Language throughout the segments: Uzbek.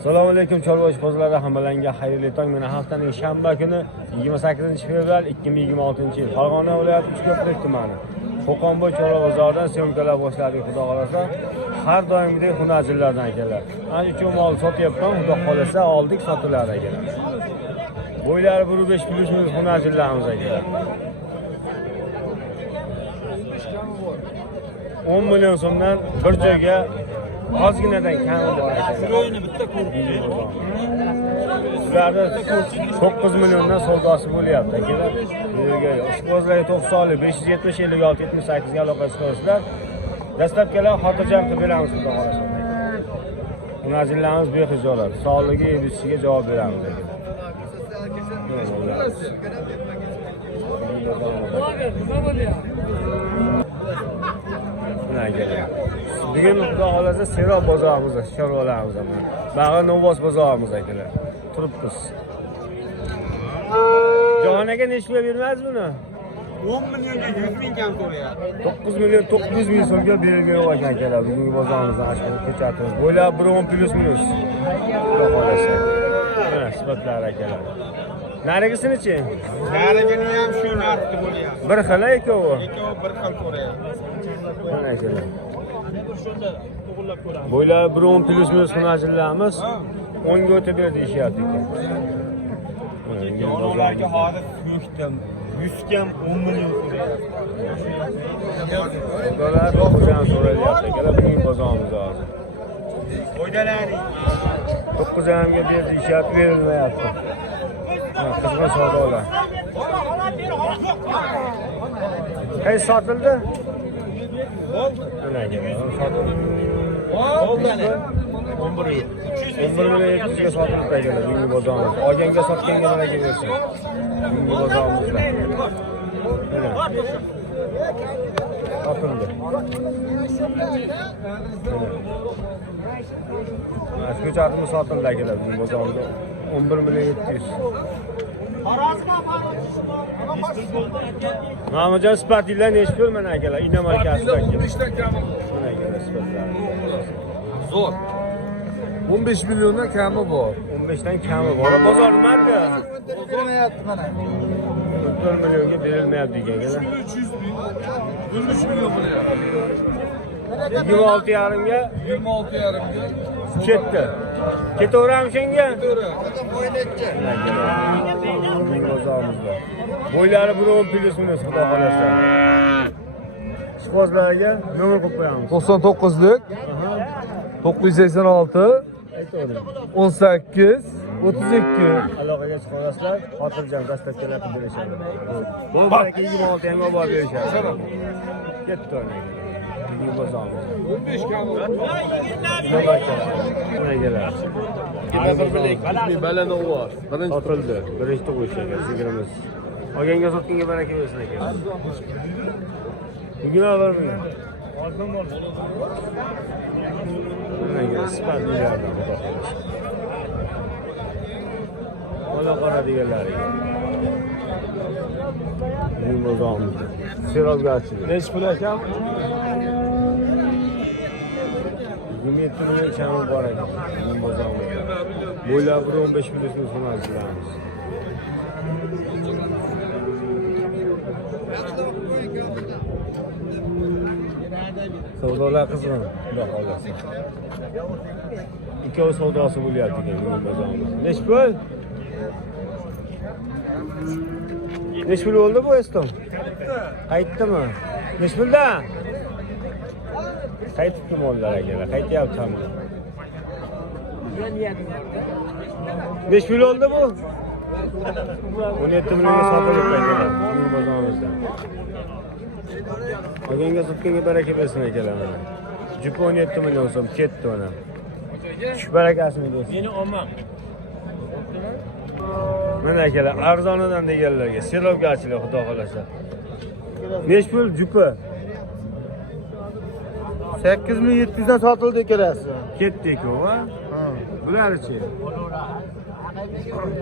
Assalomu alaykum chorva ishqibozlari, hammalarga xayrli tong. Mana haftaning shanba kuni 28-fevral 2026-yil Farg'ona viloyati Uchko'prik tumani Qo'qonbo'y chorva bozoridan syomkalar boshladik. Xudo xolasa, har doimgidek hunarchilardan akalar. Ana shu mol sotyapman, xudo xolasa oldik, sotilar akalar. Bo'ylari 1.5 plus minus hunarchilarimiz akalar. 10 million so'mdan bir joyga ozginadan kamida bor akalar. bitta ko'rib. Ularda 9 milliondan savdosi bo'lyapti akalar. Yerga ishqibozlarga 90 570 56 78 ga aloqa qilasizlar. Dastlabkilar xotirjam qilib beramiz xudo xolasa. Hunarchilarimiz bexijolat, sog'ligi, yetishiga javob beramiz akalar. Bugun xudo xolasa Serob bozorimizda chorvalarimiz bilan Bag'ir Novvos bozorimiz akalar. Turibmiz. Jonaga nechga bermaysiz buni? 10 millionga 100 ming kam so'rayapti. 9 million 900 ming so'mga berilgan ekan akalar. Bugungi bozorimizdan ashkor ko'chatimiz. Bo'ylab 1.10 plus minus. Xudo xolasa. Mana sifatlar akalar. Narigisini-chi? Narigini ham shu narxda bo'lyapti. Bir xil ekovi. Ikkovi bir xil ko'rayapti. Mana akalar. Bo'ylab 1.10 plus minus hunarchilarimiz 10 ga o'tib berdi deyishyapti ekan. Yo'lovlarga hozir yo'qdim. 100 kam 10 million so'rayapti. Dolar 9 so'ralyapti akalar, bugun bozorimiz hozir. Foydalaning. 9 ga berdi deyishyapti, berilmayapti. Qizg'in savdolar. Qaysi sotildi? Bo'ldi. Mana akalar, sotildi. Bo'ldi. 11 million 700 ga sotildi akalar, bugungi bozorimiz. Olganga sotganga nimaga bersin? Bugungi bozorimizda. Mana. Sotildi. Mana shu ko'chatimiz sotildi akalar, bugungi bozorimizda 11 million 700. Ma'murjon sifatlar nechi pul mana akalar? Ina markasida. 15 dan kami. Mana akalar sifatlar. Zo'r. 15 milliondan kami bor. 15 dan kami bor. Bozor nimaga? Bozormayapti mana. 4 millionga berilmayapti deganlar. 300 ming. 13 million bo'lyapti. 26,5 ga 26,5 ga. ketdi. Ketaveramiz senga? Bozorimizda. Bo'ylari 1.10 plus minus xudo xolasa. Ishqibozlarga nomer qo'yib qo'yamiz. 99lik 986 18 32. Aloqaga chiqasizlar, xotirjam dastlabkilar qilib berishadi. Bu baraka 26 ga olib berishadi. Ketdi o'rnaga. Bugun bozorimiz. 15 kami. Nima kerak? Nima kerak? Balanova. Birinchi Sotildi. Birinchi tug'ish ekan, sigirimiz. Olganga sotganga baraka bersin ekan. Bugun avvalmi? Nima sifatlilardan xudo xolasa. Mana qara deganlariga. Bugun bozorimiz. Serobgachi. Nech pul ekan? 27 million kami bor ekan. Bugun bozorimiz. Bo'ylab 15 million so'm so'rayapmiz. Savdolar qizg'in, xudo xolasa. Ikkovi savdosi bo'lyapti ekan bugun bozorimizda. Nech pul? Nech pul bo'ldi bu estom? Qaytdimi? Nech pulda? Qaytibdi mollar akalar, qaytyapti hamda. Nech pul oldi bu? 17 millionga sotilib akalar, bugun bozorimizda. Olganga sotganga baraka bersin akalar mana. Jupi 17 million so'm ketdi mana. Shu barakasini bersin. Meni olmam. Mana akalar, arzonidan deganlarga serobgachilar xudo xolasa. Nech pul jupi? 8700 dan sotildi ekalasi. Ketdi-ku, ha? Bularchi?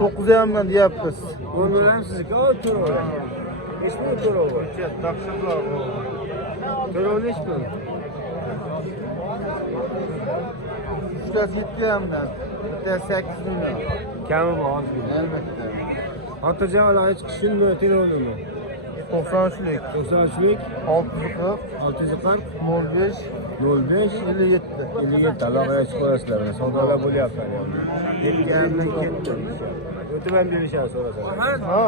9,5 dan deyapmiz. O'rnalam sizniki, o'tiraver. Nech pul o'tiraver? Taqshirlar. To'lov nech pul? Ustasi 7,5 dan. Bitta 8 million. Kami bor ozgina. Albatta. Xotirjam olay chiqishimi, telefonni? 93lik 93lik 640 640 05 05 57. 57 aloqaga chiqasizlar. Mana savdolar bo'lyapti hali. Yetgandan ketdi. O'tib ham berishadi so'rasalar. Ha.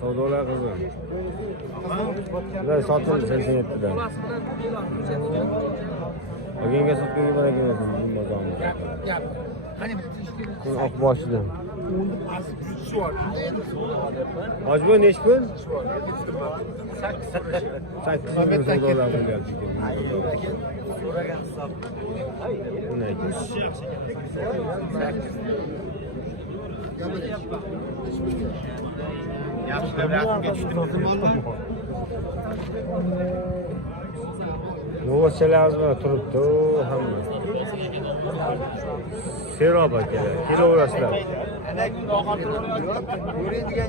Savdolar qizim. Ular sotildi 87 dan. Ogenga sotib yuborgan ekan bozorda. Kun oq boshida. Hojbo nechi pul? 8 savdolar bo'lyapti. So'ragan hisob. Yo'g'chalarimiz mana turibdi, hamma. Serob akalar, kelaverasizlar.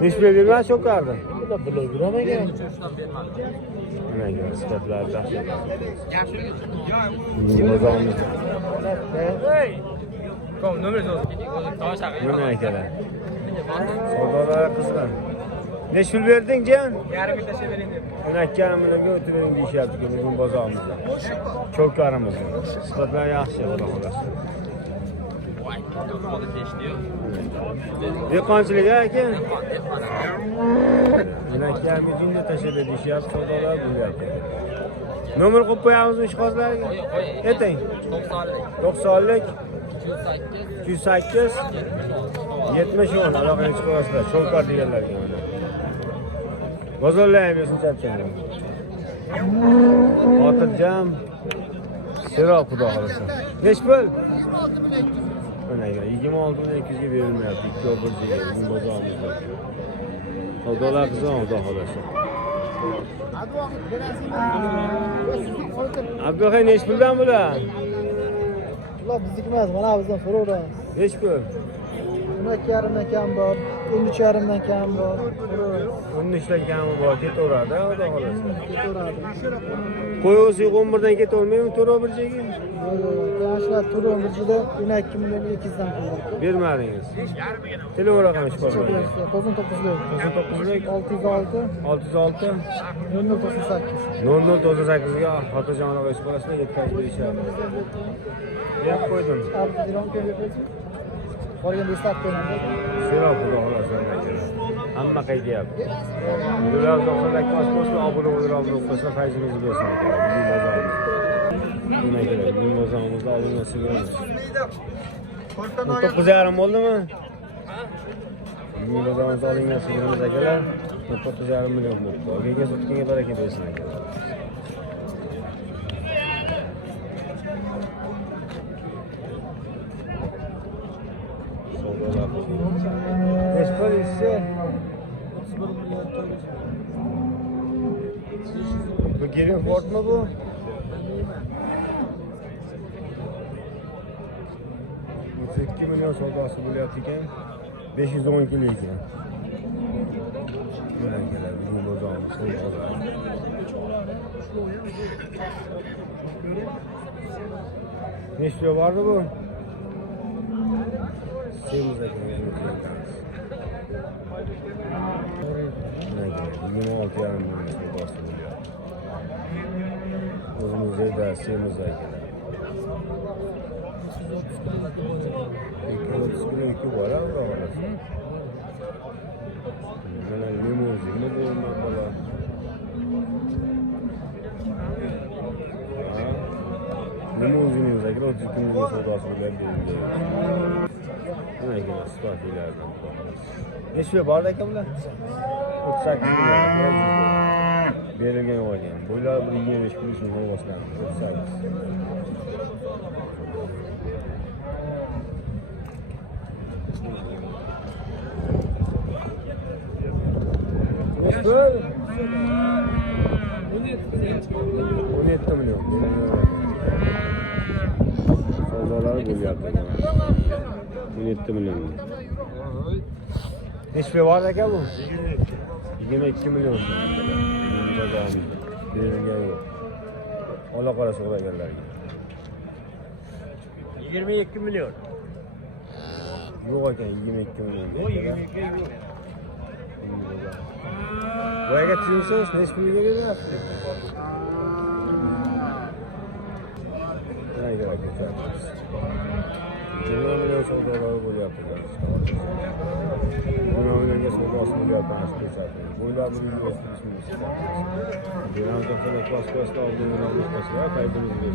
Nechi bergan shokardi? Bilaveramagan. Mana sifatlar dahshat. Bozorimiz. Kom, nomer Mana akalar. Savdolar qizg'in. Nechi pul berding, jon? Yarim tashlab bering deb. Akkamlarga o'tiring deyishyapti bugun bozorimizda. Cho'klarimiz. Sifatlar yaxshi, xudo xolasa. Dehqonchilik aka? Akkam yuzingda tashlab deyishyapti, savdolar bo'lyapti. Nomer qo'yib qo'yamizmi ishqozlarga? Ayting. 90lik 208 70 aloqaga chiqasizlar. Cho'klar deganlarga mana. Bozorlaymiz shunchalik. Xotirjam. Serob xudo xolasa. Nechi pul? 26.200 ga berilmayapti. 2.1 ga bu bozorimizda. Savdolar qizon xudo xolasa. Abduhay nechi puldan bular? Ular bizniki emas, mana bizdan so'raveramiz. Nechi pul? 12,5dan kam bor, 13,5dan kam bor. 13 dan kami bor, ketaveradi, xudo xolasa. Ketaveradi. Qo'yisi 11 dan ketavermaymi, 4.1 ga? Yo'q, turi birjida 12 million 200 dan pul bor. Bermadingiz. Telefon raqami chiqarmadi. 99lik 606 606 0098. 0098 ga xotirjam aloqa chiqarasizlar, yetkazib berishadi. Berib qo'ydim. Qolgan istab qo'yman. Serob xudo xolasa. Hamma qaytyapti. Ular 92 oshko'shlar obuna bo'lib fayzimizni bersin ekan. Bizning bozorimiz. Nima kerak? Bizning bozorimizda olingan sigiramiz. 9,5 bo'ldimi? Bizning bozorimizda olingan sigiramiz akalar 9,5 million bo'ldi. Ogenga sotganga baraka bersin akalar. Espolisi 31 million to'g'ri. Bu Green Fordmi bu? Bu 2 million savdosi bo'lyapti ekan. 510 kilo ekan. Mana kelar bizning bozorimiz savdolar. Nechta bordi bu? Semiz ekan. 26,5 million savdosi bo'lyapti. O'zimizda semiz ekan. 230 kilo 2 bor, xudo xolasa. Mana limuzin bo'lma bola. Limuzinimiz aka 32 million savdosi bo'lyapti. Mana ekan sifatlardan. Nechta bor ekan bular? 38 million berilgan ekan. Bular 25 pul uchun boshlandi. 38. Pul 17 million. Savdolar bo'lyapti. 17 million. Nechta bor aka bu? 22 million. Berilgan yo'q. Ola qarasa o'raganlarga. 22 milyon. Yo'q ekan 22 million. O 22 yok. Boyaga tushunsiz, necha pulga beryapti? Nima kerak ekan? 20 million savdolar bo'lyapti. 20 millionga savdosi bo'lyapti ana shu ko'rsatib. Bo'ylab bir yuz o'tishni istayapmiz. Bilan to'g'ri klass-klassda oldingizni qo'shsa, qaydimizni